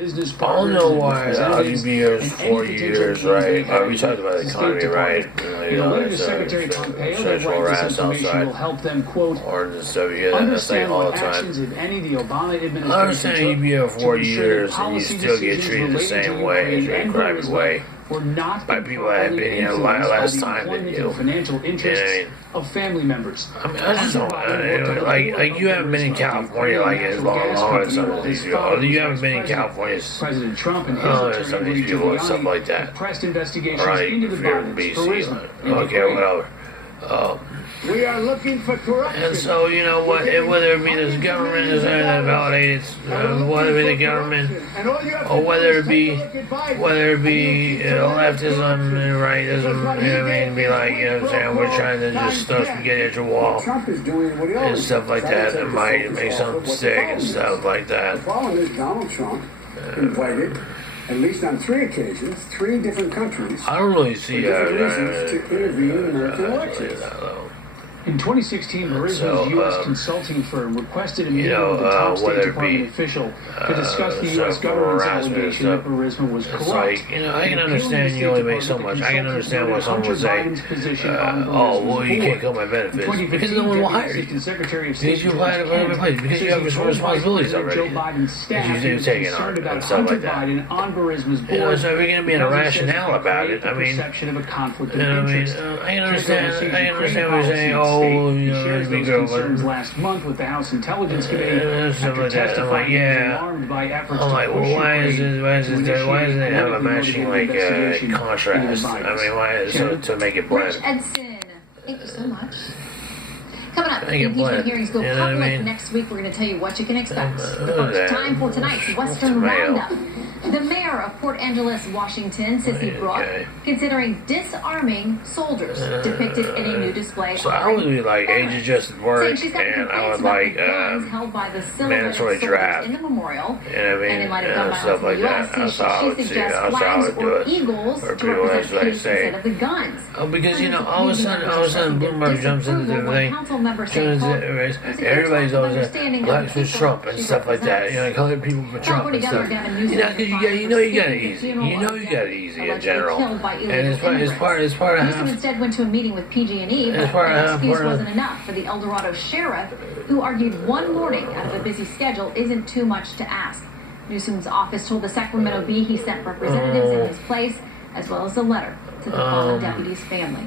business I don't partners know and why representatives UBS and 4 any years, potential right? campaign We talked about the State economy, right? Department. Later, Secretary Pompeo will sexual write this harass information outside. will help them, quote, Orange and stuff, yeah, that's like understand all the what time. actions, if any, the Obama administration I understand you'd be here took 4 to ensure that years and you policy still get decisions treated the relating to same way as Ukraine your and private Venezuela way were not by people that have been here influenced by less the time than employment you. and financial interests You know what I mean? of family members. I mean, I just don't, like you haven't been in California like as long as some of these people. Or you haven't been in California. President Trump and his Some of attorney these people and stuff Giuliani like that. have pressed investigations Right, into the if you're in Bidens, BC. Burisma, and Okay, Ukraine. whatever. We are looking for corruption. And so, you know, whether it be this government is validated, whether it be the government, or whether it be leftism and rightism, you know what I mean? Be like, you know what I'm saying, we're trying to just throw spaghetti at your wall Trump is doing what he and always stuff like that, and might make something stick and stuff like The that. problem is Donald Trump invited, at least on 3 occasions, 3 different countries I don't really see for different reasons to intervene in American elections. In 2016, Burisma's So, U.S. consulting firm requested a meeting with a top State whether it Department be, official to discuss the U.S. sexual government's harassment and allegation that stuff. Burisma was It's corrupt. like, you know, I can understand you only make so much. I can understand why someone would say, oh, well, you can't cut my benefits. Because no one will hire you. Because you apply to another place. Because you have responsibilities already. That you've taken on and stuff like that. You know, so if you're going to be in a rationale about it, I mean, you know what I mean? I can understand what you're saying, oh, you know, shares those concerns last month with the House Intelligence Committee stuff after like that. I'm testifying like, he was yeah. alarmed by efforts I'm to like, well, push why is Ukraine it have a matching like contrast? I mean, why is to make it blend? Rich Edson, thank you so much. Coming up, Make it impeachment blend. hearings go You know what I public mean? next week. We're going to tell you what you can expect. But that. first, time for tonight's Western Tomato. Roundup. The mayor of Port Angeles, Washington, Sissy Brock, Okay. considering disarming soldiers depicted in a new display. So I would do like age-adjusted work, Saying she's got and I complaints would about like the guns held by the silhouetted mandatory soldiers draft. in the memorial. You know what I mean? And in light of gun Stuff violence like in the that. U.S., That's how I she would see it. suggests That's how I flags would do or it. eagles Or to people, represent that's what I peace say. instead of the guns. Oh, because, you know, all of a sudden, Bloomberg jumps into the thing. Everybody's always like, blacks for Trump and stuff like that. You know, colored people for Trump and stuff. You know, because you got it easy. You know you got it easy in general. And it's part of Newsom half. instead went to a meeting with PG&E, but It's part of that half, excuse part of- wasn't enough for the El Dorado sheriff, who argued one morning out of a busy schedule isn't too much to ask. Newsom's office told the Sacramento Bee he sent representatives in his place, as well as a letter to the fallen deputy's family.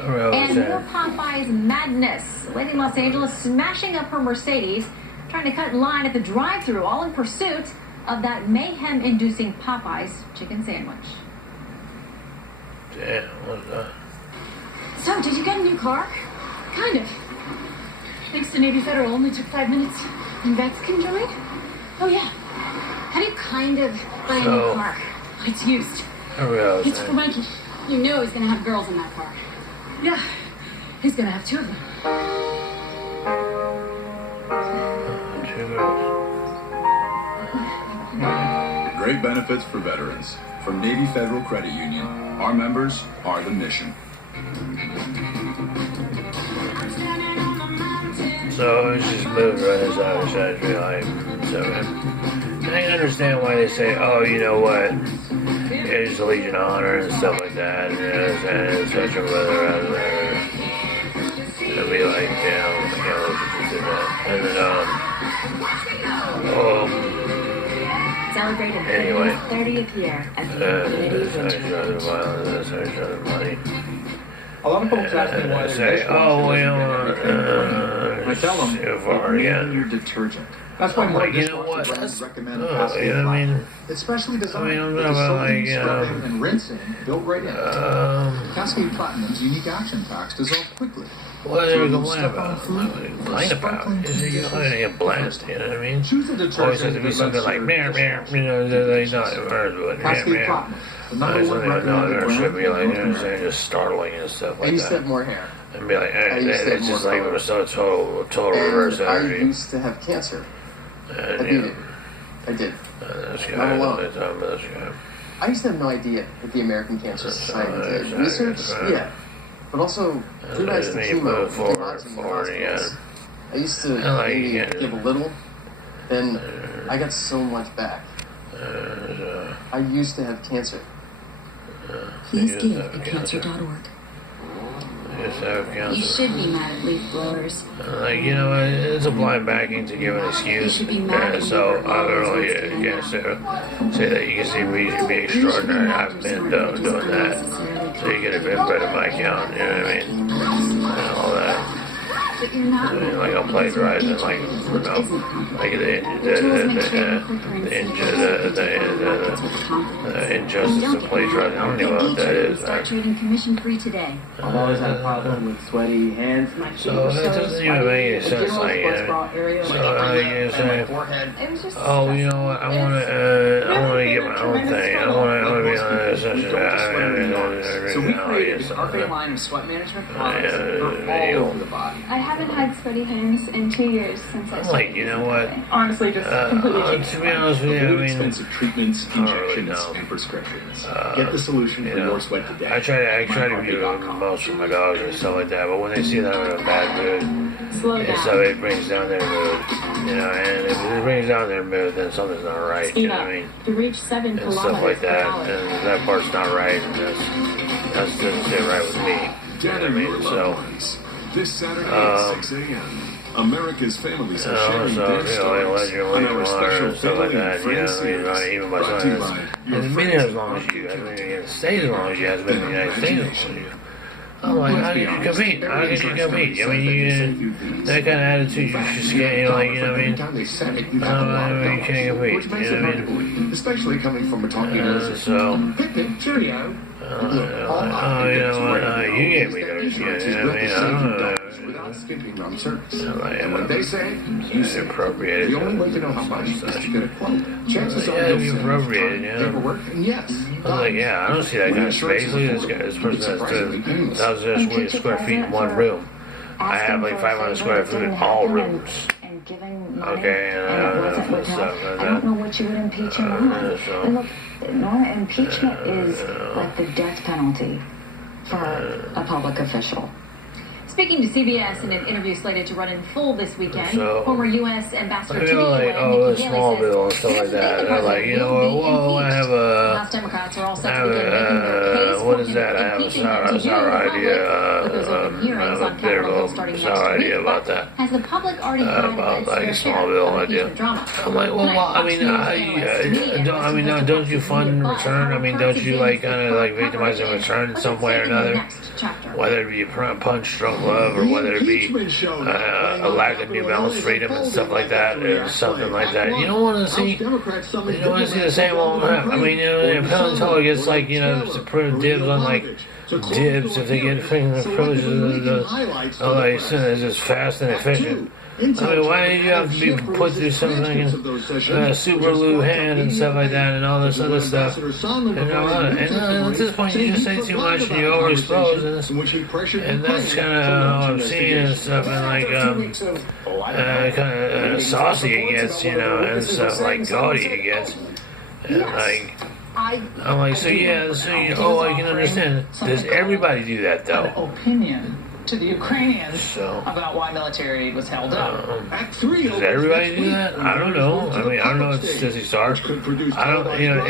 And more Popeyes madness. A lady in Los Angeles smashing up her Mercedes, trying to cut in line at the drive-thru, all in pursuit of that mayhem-inducing Popeyes chicken sandwich. Yeah, what's that? So, did you get a new car? Kind of. Thanks to Navy Federal, only took 5 minutes. And Vex can join? Oh, yeah. How do you kind of buy a new car? It's used. It's for Mikey. You know he's gonna have girls in that car. Yeah. He's gonna have 2 of them. Great benefits for veterans. From Navy Federal Credit Union, our members are the mission. So it's just moved right as I was like, so and I can understand why they say, oh, you know what, it's the Legion of Honor and stuff like that, and such a weather out of there. It'll be like, yeah, I can't listen to that. And then, Celebrated anyway, 30th year at the money. A lot of folks ask me why Say, oh, well, I tell them, so far again. your detergent. That's why I'm more like, you know what? brands That's, recommend you Cascade know what I mean? Platinum. It's specially designed I'm with talking the about, like, soaking, scrubbing, and rinsing built right in. Cascade Platinum's unique action packs dissolve quickly. What are you complaining about? Complain about? Is it you're going to get blasted? You know what I mean? Choose a detergent Always has to be something like, meh, you know, they not heard of it. Cascade Platinum, the number one Something recommended that should brand be like, you know what I'm in saying, just startling and stuff I like used to have that. more hair. And be like, I used to have it's just more like, color. so total reverse And I energy. used to have cancer. I And, beat you it. I did. this I'm guy, alone. this guy. I used to have no idea what the American Cancer Society did. right, Research, right. yeah. But also, through nice to me chemo, move and forward, lots in the forward hospitals. again. I used to I like maybe it. give a little, then I got so much back. I used to have cancer. Please give at cancer.org. You should be mad at leaf blowers. You know, it's a blind backing to give an excuse. So I don't really say that you can see reason to be extraordinary. I've been doing that. So you get a bit better my account, you know what I mean? And all that. But you're not. Like I'm plagiarizing, like, you know, like the injustice of plagiarizing. I don't know what that is. Start trading commission free today. I've always had a problem with sweaty hands. So that doesn't even make any sense. Like, you know, so you say, oh, you know what? I want to get my own thing. I want to be on this session. So we created the RFA line of sweat management products for all over the body. I haven't had sweaty hands in 2 years since I I'm started. like, you know what? Honestly, just completely changed. To be honest with you, I Avoid mean, expensive treatments, injections, and prescriptions. Get the solution for your sweat today. I try to view most of my dogs and stuff like that, but when they see that I'm in a bad mood, Slow and down. so it brings down their mood, you know, and if it brings down their mood, then something's not right, you know what I mean? To reach 7 And kilometers stuff like per that, hour. and that part's not right, and that doesn't sit right with me, you know what I Gather mean? your So, loved ones. This Saturday at 6 a.m. America's families are sharing so, their you know, stories like on our water special and stuff like family that, and you know, friends I mean, series. even my Brought son to you has by your been friends here as long as you, I've been in the United States as long as you, has been in the United States as long as you. I'm like, how did you compete? How did you compete? I mean, that kind of attitude, you just can't, you know, like, you know what I mean? You can't compete, you know what I mean? Especially coming from a talking So, cheerio. you know what, you gave me those, you know what I mean? I don't know. Without skimping on service. Like, And what they say, you say. Appropriated. The only way to know how much is to get a quote. Chances are Yeah, you'll be send appropriated, yeah. paperwork, and yes. I was like, yeah, I don't see that kind of space. Look at this person has 1,000 square feet in one room. I have like 500 square feet in all rooms. And giving money, Okay, and it wasn't withheld. I don't know what you would impeach him on. And look, Nora, impeachment is like the death penalty for a public official. Speaking to CBS in an interview slated to run in full this weekend, So, former U.S. Ambassador I to feel the like, UN, oh, Nikki the Haley small says bill and he stuff like doesn't think that. the They're like, president you know will what, be whoa, I have impeached. a, House Democrats are all set to begin making their case what for is him that? I impeaching have a him sour, to sour the idea, public with those open hearings on Capitol Hill starting next sour week. idea about that. Has the public already had About its like fair a small share bill of idea. impeachment drama? I'm like, well, I mean, don't you fund in return? I mean, don't you like kind of like victimize in return in some way or another? Whether it be a punch, stroke, love, or whether it be a lack of New Balance freedom and stuff like that, or something like that. You don't want to see, you don't want to see the same old crap. I mean, you know, Paleontology gets like, you know, dibs on like dibs if they get the privileges of the like, it's just fast and efficient. I mean, why do you have to be put through something in super loo hand and stuff like that and all this other stuff? You know what? And at this point, you just say too much and you overexpose, and that's kind of how I'm seeing and stuff, and like kind of saucy it gets, you know, and stuff like gaudy it gets, and like. I'm like, so yeah, so I can understand. Does everybody do that though? Opinion to the Ukrainians about why military aid was held up. Does everybody do that? I don't know. I mean, I don't know what statistics are. I don't, you know, I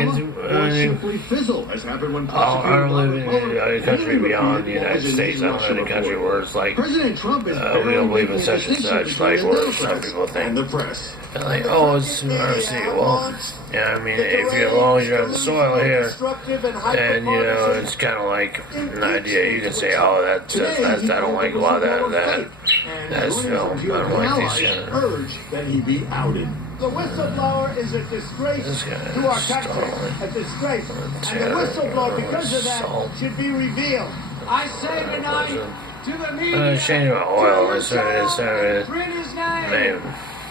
don't live in a country beyond the United States. I don't live in a country where it's like, we don't believe in such and such, like where some people think. And like, oh, it's mercy. Well, yeah, I mean, if as long as you're on the soil here, and, you know, it's kind of like an idea. You can say, oh, that's I don't like a lot of that's, you know, I don't like these kind of... That he be outed. The whistleblower is a disgrace to our country. A disgrace. And the whistleblower, because of that, should be revealed. I say tonight to the media... Changing my oil. It's name.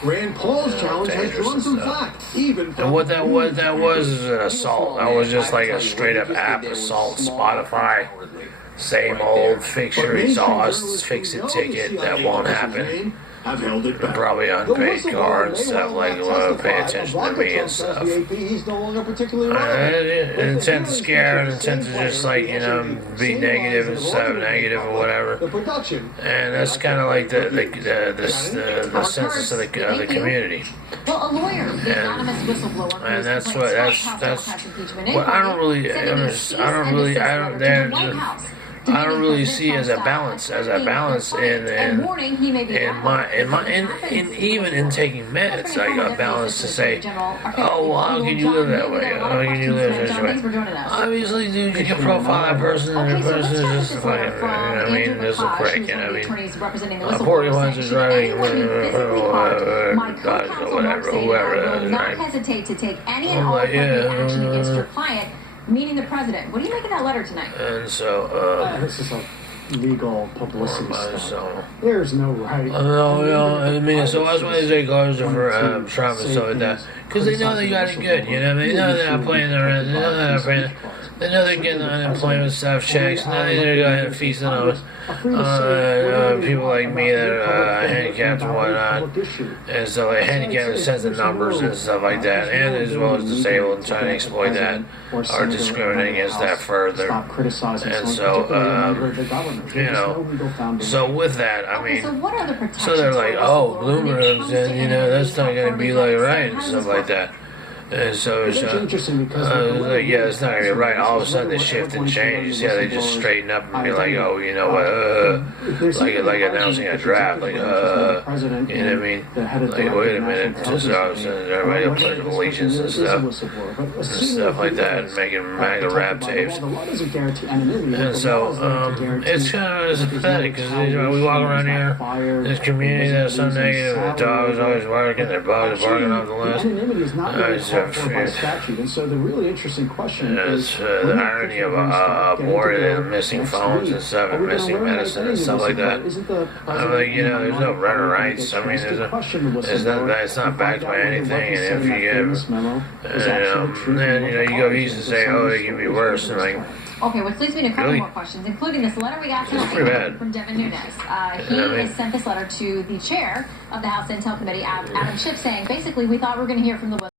Rand Paul's challenge has drawn some flack. Even and what that was is an assault. That was just like a straight up app assault. Spotify, same old fix your exhaust, fix it ticket. That won't happen. have held it back. Probably unpaid guards that like pay attention to me and stuff. He's no longer particularly And intent to scare and intent to just like, you know, be negative instead of negative or whatever. And that's kind of like the census of the community. Well, a lawyer, the anonymous whistleblower, And that's what I don't really see as a balance in even in taking meds, like a balance to say, oh, well, how can you live that way? How can you live this way? Obviously, dude, you can profile that person, and the person is just fucking, you know what I mean, just a prick, you know what I mean? Poor ones are driving, whatever, whoever, not hesitate to take any and all appropriate action against your client, meaning the president. What do you make of that letter tonight? And so, this is a legal publicity stuff. so, There's no right. I mean, so that's why they say cars are for Trump and stuff like that. Because they know they got it good, you know? They know they're not playing the rent. They know they're not paying. They know they're getting unemployment stuff checks. Now they're going to feasting on people like me that are handicapped and whatnot. And so, like, handicapped in the sense of numbers and stuff like that. And as well as disabled and trying to exploit that or discriminating against that further. And so, you know, so with that, I mean, so they're like, oh, Bloomberg's, and, you know, that's not going to be like right and stuff like that. And so it's like, yeah, it's not gonna be right. All of a sudden, the shift and change. You see how they just straighten up and be like, oh, you know what, like announcing a draft, like, you know what I mean? Like, wait a minute, just all of a sudden, everybody will pledge allegiance and stuff like that, and making MAGA rap tapes. And so, it's kind of pathetic because you know, we walk around here, this community that's so negative, the dog's always barking, their dogs are barking off the list. By statute. And so the really interesting question is the irony of aborted and missing phones and stuff and missing medicine and stuff like that. I'm like, you know, there's no right or rights. I mean, it's not backed by anything. And if you get, then, you know, you go easy to say, oh, it can be worse. And like, okay, which leads me to a couple more questions, including this letter we got tonight from Devin Nunes. He has sent this letter to the chair of the House Intel Committee, Adam Schiff, saying, basically, we thought we were going to hear from the